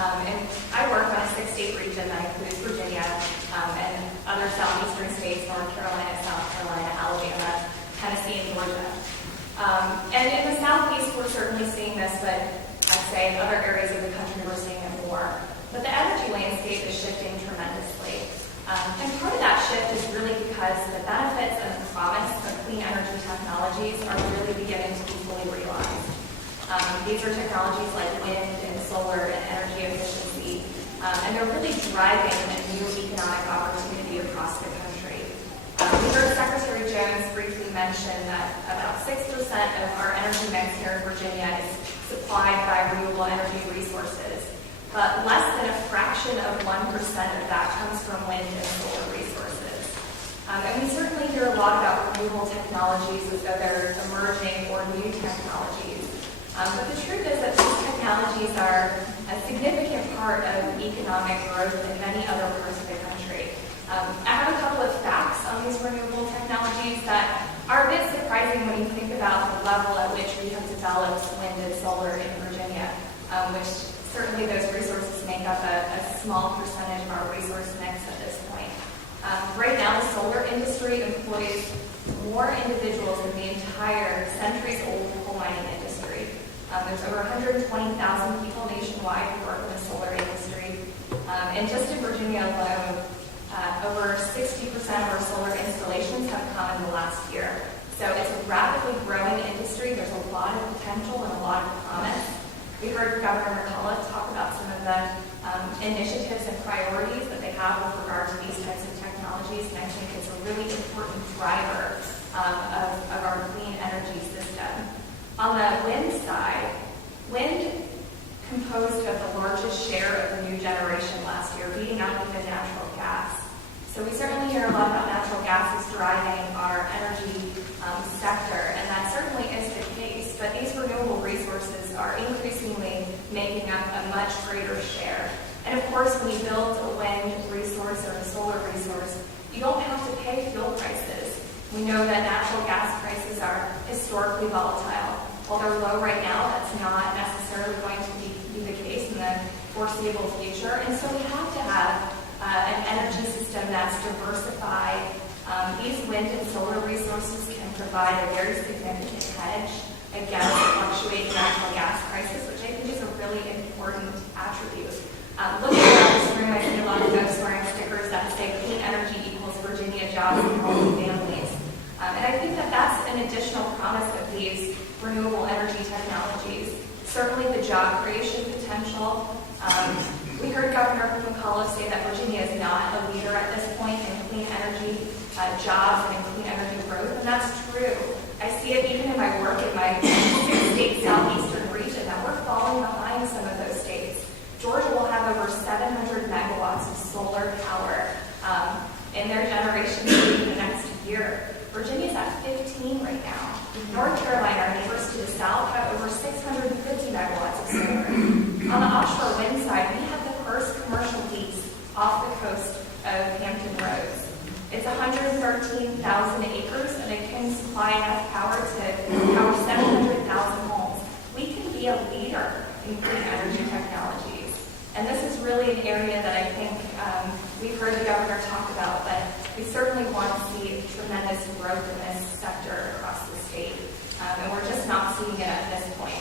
And I work on a 6-state region that includes Virginia and other southeastern states, North Carolina, South Carolina, Alabama, Tennessee, and Georgia. And in the southeast, we're certainly seeing this, but I'd say in other areas of the country, we're seeing it more. But the energy landscape is shifting tremendously. And part of that shift is really because the benefits and the promise of clean energy technologies are really beginning to be fully realized. These are technologies like wind and solar and energy efficiency, and they're really driving a new economic opportunity across the country. We heard Secretary Jones briefly mention that about 6% of our energy mix here in Virginia is supplied by renewable energy resources, but less than a fraction of 1% of that comes from wind and solar resources. And we certainly hear a lot about renewable technologies as though they're emerging or new technologies. But the truth is that these technologies are a significant part of economic growth in many other parts of the country. I have a couple of facts on these renewable technologies that are a bit surprising when you think about the level at which we have developed wind and solar in Virginia, which certainly those resources make up a small percentage of our resource mix at this point. Right now, the solar industry employs more individuals than the entire centuries-old coal mining industry. There's over 120,000 people nationwide who work in the solar industry. And just in Virginia alone, over 60% of our solar installations have come in the last year. So it's a rapidly growing industry. There's a lot of potential and a lot of promise. We heard Governor McCullough talk about some of the initiatives and priorities that they have with regard to these types of technologies, and I think it's a really important driver of our clean energy system. On the wind side, wind composed of the largest share of the new generation last year, beating out even natural gas. So we certainly hear a lot about natural gas as driving our energy sector, and that certainly is the case, but these renewable resources are increasingly making up a much greater share. And of course, when you build a wind resource or a solar resource, you don't have to pay fuel prices. We know that natural gas prices are historically volatile. While they're low right now, that's not necessarily going to be the case in the foreseeable future. And so we have to have an energy system that's diversified. These wind and solar resources can provide a very significant hedge against fluctuating natural gas prices, which I think is a really important attribute. Looking around this room, I see a lot of folks wearing stickers that say clean energy equals Virginia jobs and healthy families. And I think that that's an additional promise of these renewable energy technologies. Certainly the job creation potential. We heard Governor McCullough say that Virginia is not a leader at this point in clean energy jobs and in clean energy growth, and that's true. I see it even in my work in my 6-state southeastern region that we're falling behind some of those states. Georgia will have over 700 megawatts of solar power in their generation in the next year. Virginia's at 15 right now. North Carolina, our neighbors to the south, have over 650 megawatts of solar. On the offshore wind side, we have the first commercial lease off the coast of Hampton Roads. It's 113,000 acres, and it can supply enough power to power 700,000 homes. We can be a leader in clean energy technologies. And this is really an area that I think we've heard the governor talk about, but we certainly want to see tremendous growth in this sector across the state. And we're just not seeing it at this point.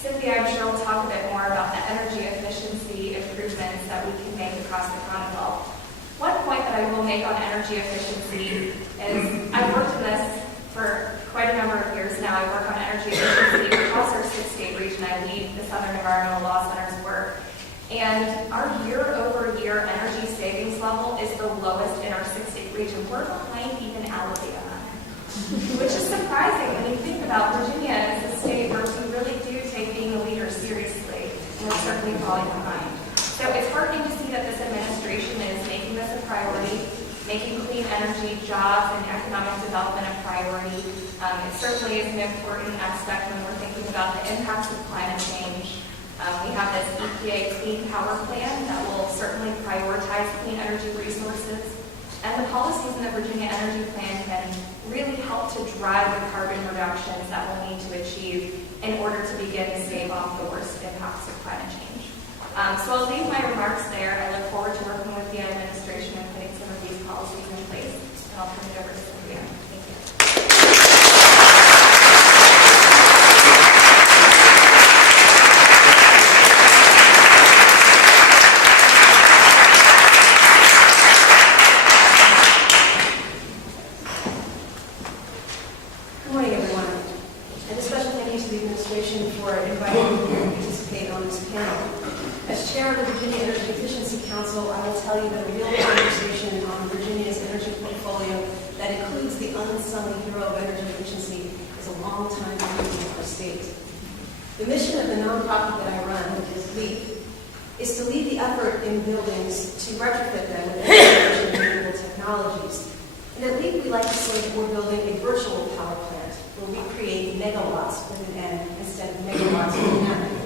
Cynthia, I'm sure, will talk a bit more about the energy efficiency improvements that we can make across the Commonwealth. One point that I will make on energy efficiency is I've worked in this for quite a number of years now. I work on energy efficiency across our 6-state region. I lead the Southern Environmental Law Center's work. And our year-over-year energy savings level is the lowest in our 6-state region. We're behind even Alabama, which is surprising when you think about Virginia as a state where we really do take being a leader seriously, and we're certainly falling behind. So it's heartening to see that this administration is making this a priority, making clean energy, jobs, and economic development a priority. It certainly is an important aspect when we're thinking about the impacts of climate change. We have this EPA Clean Power Plan that will certainly prioritize clean energy resources. And the policies in the Virginia Energy Plan can really help to drive the carbon reductions that we'll need to achieve in order to begin to stave off the worst impacts of climate change. So I'll leave my remarks there. I look forward to working with the administration and putting some of these policies in place. And I'll turn it over to Cynthia. Thank you. Good morning, everyone. And a special thank you to the administration for inviting me to participate on this panel. As chair of the Virginia Energy Efficiency Council, I will tell you that a real conversation on Virginia's energy portfolio that includes the unsung hero of energy efficiency is a long time coming in our state. The mission of the nonprofit that I run, is LEAP, is to lead the effort in buildings to retrofit them with energy and renewable technologies. And at LEAP, we like to say that we're building a virtual power plant where we create megawatts with an N instead of megawatts with an M.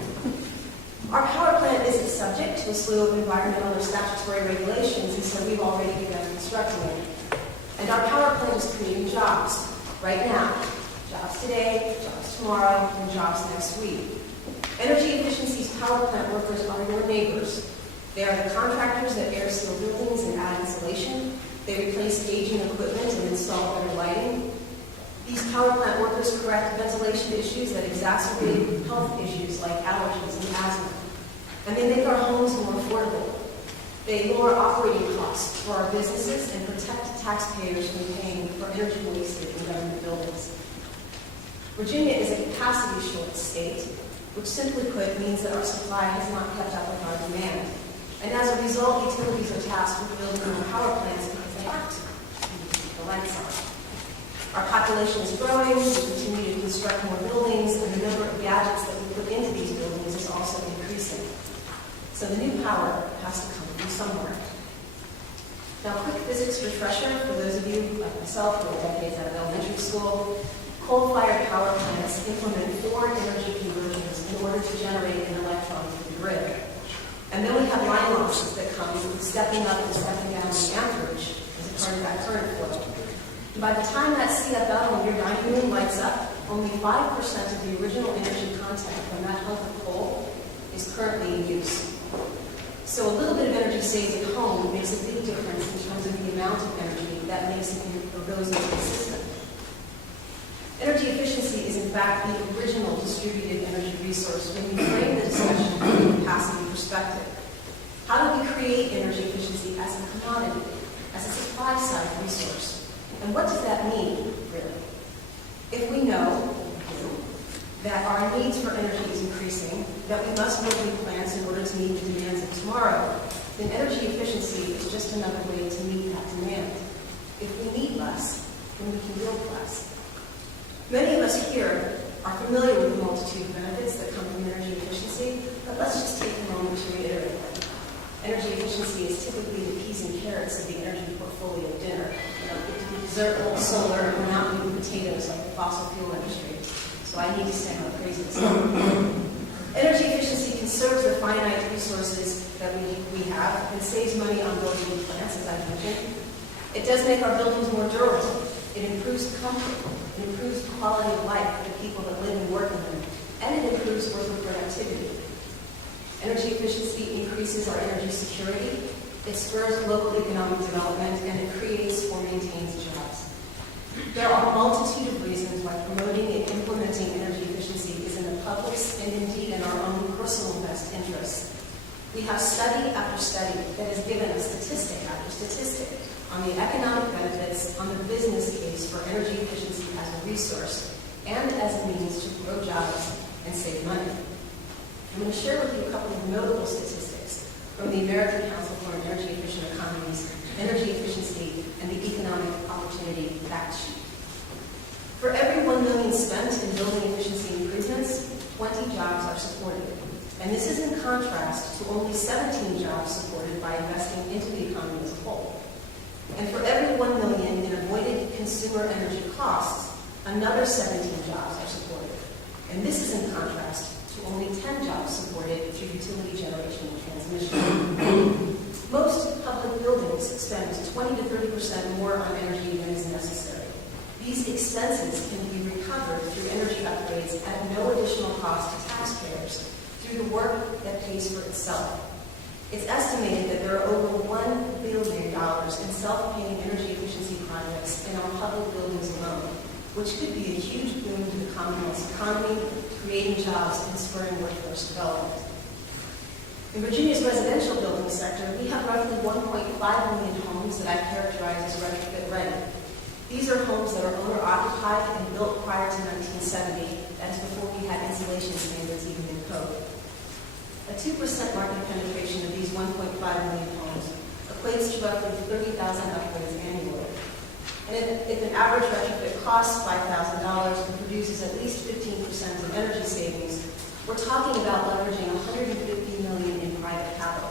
Our power plant isn't subject to a slew of environmental or statutory regulations, and so we've already begun constructing it. And our power plant is creating jobs right now. Jobs today, jobs tomorrow, and jobs next week. Energy Efficiency's power plant workers are your neighbors. They are the contractors that air seal buildings and add insulation. They replace aging equipment and install better lighting. These power plant workers correct ventilation issues that exacerbate health issues like allergies and asthma. And they make our homes more affordable. They lower operating costs for our businesses and protect taxpayers from paying for energy wasted in government buildings. Virginia is a capacity-short state, which simply put means that our supply has not kept up with our demand. And as a result, utilities are tasked with building more power plants because they have to keep the lights on. Our population is growing, we continue to construct more buildings, and the number of gadgets that we put into these buildings is also increasing. So the new power has to come from somewhere. Now, a quick physics refresher for those of you like myself who are decades out of elementary school. Coal-fired power plants implement 4 energy conversions in order to generate an electron through the grid. And then we have line losses that come with stepping up and stepping down the amperage as a part of that current flow. And by the time that CFL in your dining room lights up, only 5% of the original energy content from that hunk of coal is currently in use. So a little bit of energy saved at home makes a big difference in terms of the amount of energy that makes it or goes into the system. Energy efficiency is in fact the original distributed energy resource when we frame the discussion from a capacity perspective. How do we create energy efficiency as a commodity, as a supply-side resource? And what does that mean, really? If we know that our needs for energy is increasing, that we must build new plants in order to meet the demands of tomorrow, then energy efficiency is just another way to meet that demand. If we need less, then we can build less. Many of us here are familiar with the multitude of benefits that come from energy efficiency, but let's just take a moment to reiterate them. Energy efficiency is typically the peas and carrots of the energy portfolio dinner. You know, it can be dessert bowl solar and not eating potatoes like the fossil fuel industry. So I need to say how crazy this is. Energy efficiency conserves the finite resources that we have and saves money on building new plants, as I mentioned. It does make our buildings more durable. It improves comfort. It improves the quality of life for the people that live and work in them. And it improves worker productivity. Energy efficiency increases our energy security. It spurs local economic development, and it creates or maintains jobs. There are a multitude of reasons why promoting and implementing energy efficiency is in the public's and indeed in our own personal best interests. We have study after study that has given us statistic after statistic on the economic benefits, on the business case for energy efficiency as a resource and as a means to grow jobs and save money. I'm going to share with you a couple of notable statistics from the American Council for Energy Efficient Economies, Energy Efficiency, and the Economic Opportunity Fact Sheet. For every 1 million spent in building efficiency improvements, 20 jobs are supported. And this is in contrast to only 17 jobs supported by investing into the economy as a whole. And for every 1 million in avoided consumer energy costs, another 17 jobs are supported. And this is in contrast to only 10 jobs supported through utility generation and transmission. Most public buildings spend 20 to 30% more on energy than is necessary. These expenses can be recovered through energy upgrades at no additional cost to taxpayers through the work that pays for itself. It's estimated that there are over $1 billion in self-paying energy efficiency projects in our public buildings alone, which could be a huge boon to the Commonwealth's economy, creating jobs and spurring workforce development. In Virginia's residential building sector, we have roughly 1.5 million homes that I've characterized as retrofit ready. These are homes that are owner-occupied and built prior to 1970, that is before we had insulation standards even in code. A 2% market penetration of these 1.5 million homes equates to roughly 30,000 upgrades annually. And if an average retrofit costs $5,000 and produces at least 15% of energy savings, we're talking about leveraging $150 million in private capital.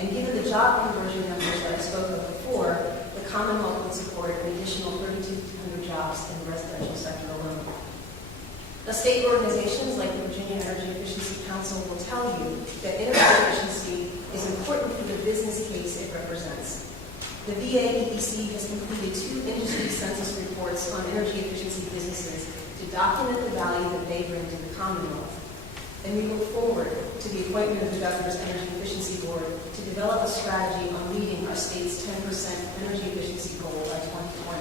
And given the job conversion numbers that I spoke of before, the Commonwealth would support an additional 3,200 jobs in the residential sector alone. Now, state organizations like the Virginia Energy Efficiency Council will tell you that energy efficiency is important for the business case it represents. The VA/EPC has completed 2 industry census reports on energy efficiency businesses to document the value that they bring to the Commonwealth. And we look forward to the appointment of the Governor's Energy Efficiency Board to develop a strategy on meeting our state's 10% energy efficiency goal by 2020.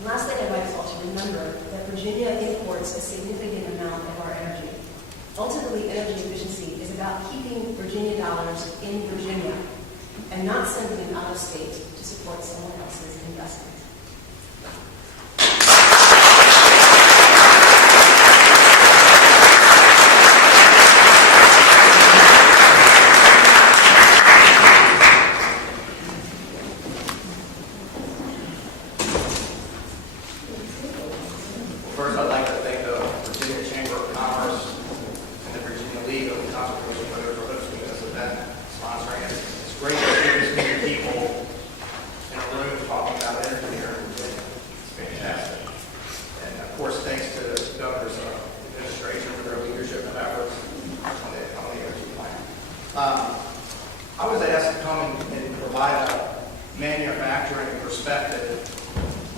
And lastly, I'd like us all to remember that Virginia imports a significant amount of our energy. Ultimately, energy efficiency is about keeping Virginia dollars in Virginia and not sending them out of state to support someone else's investment. First, I'd like to thank the Virginia Chamber of Commerce and the Virginia League of Conservation Winners for hosting this event, sponsoring it. It's great to see this many people in a room talking about energy here in Virginia. It's fantastic. And of course, thanks to the Governor's administration for their leadership and efforts on the energy plan. I was asked to come and provide a manufacturing perspective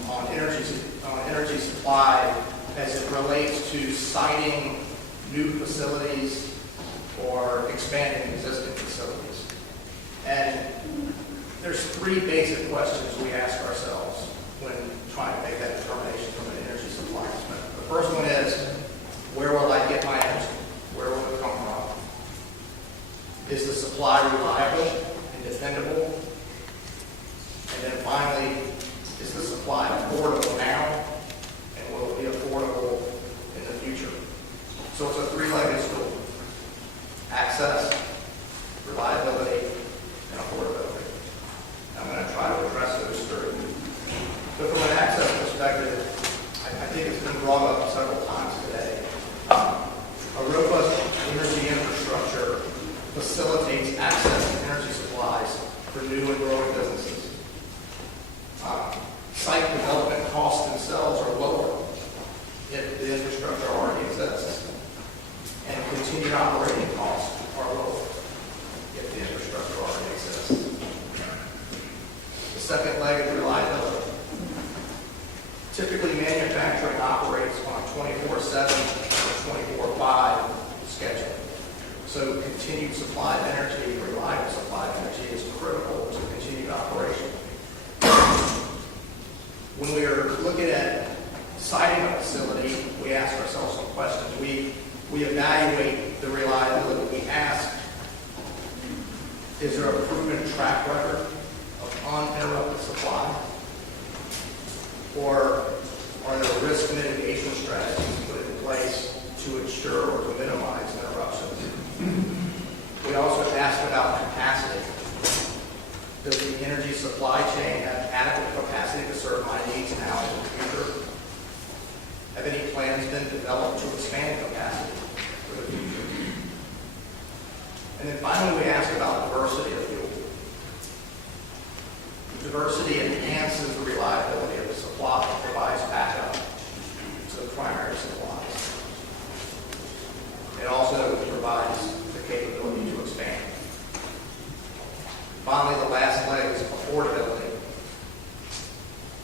on energy supply as it relates to siting new facilities or expanding existing facilities. And there's 3 basic questions we ask ourselves when trying to make that determination from an energy supply perspective. The first one is, where will I get my energy? Where will it come from? Is the supply reliable and dependable? And then finally, is the supply affordable now, and will it be affordable in the future? So it's a 3-legged stool: access, reliability, and affordability. I'm going to try to address those 3. So from an access perspective, I think it's been brought up several times today. A robust energy infrastructure facilitates access to energy supplies for new and growing businesses. Site development costs themselves are lower if the infrastructure already exists, and continued operating costs are lower if the infrastructure already exists. The second leg is reliability. Typically, manufacturing operates on a 24/7 or 24/5 schedule. So continued supply of energy, reliable supply of energy is critical to continued operation. When we are looking at siting a facility, we ask ourselves some questions. We evaluate the reliability. We ask, is there a proven track record of uninterrupted supply? Or are there risk mitigation strategies put in place to ensure or to minimize interruptions? We also ask about capacity. Does the energy supply chain have adequate capacity to serve my needs now and in the future? Have any plans been developed to expand capacity for the future? And then finally, we ask about diversity of fuel. Diversity enhances the reliability of the supply and provides backup to the primary supplies. It also provides the capability to expand. Finally, the last leg is affordability.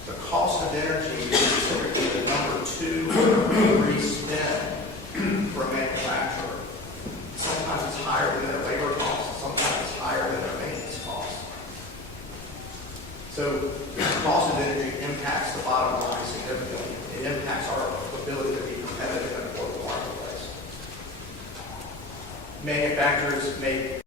The cost of energy is typically the number 2 or 3 spend for a manufacturer. So the cost of energy impacts the bottom line significantly. It impacts our ability to be competitive in the global marketplace. Manufacturers make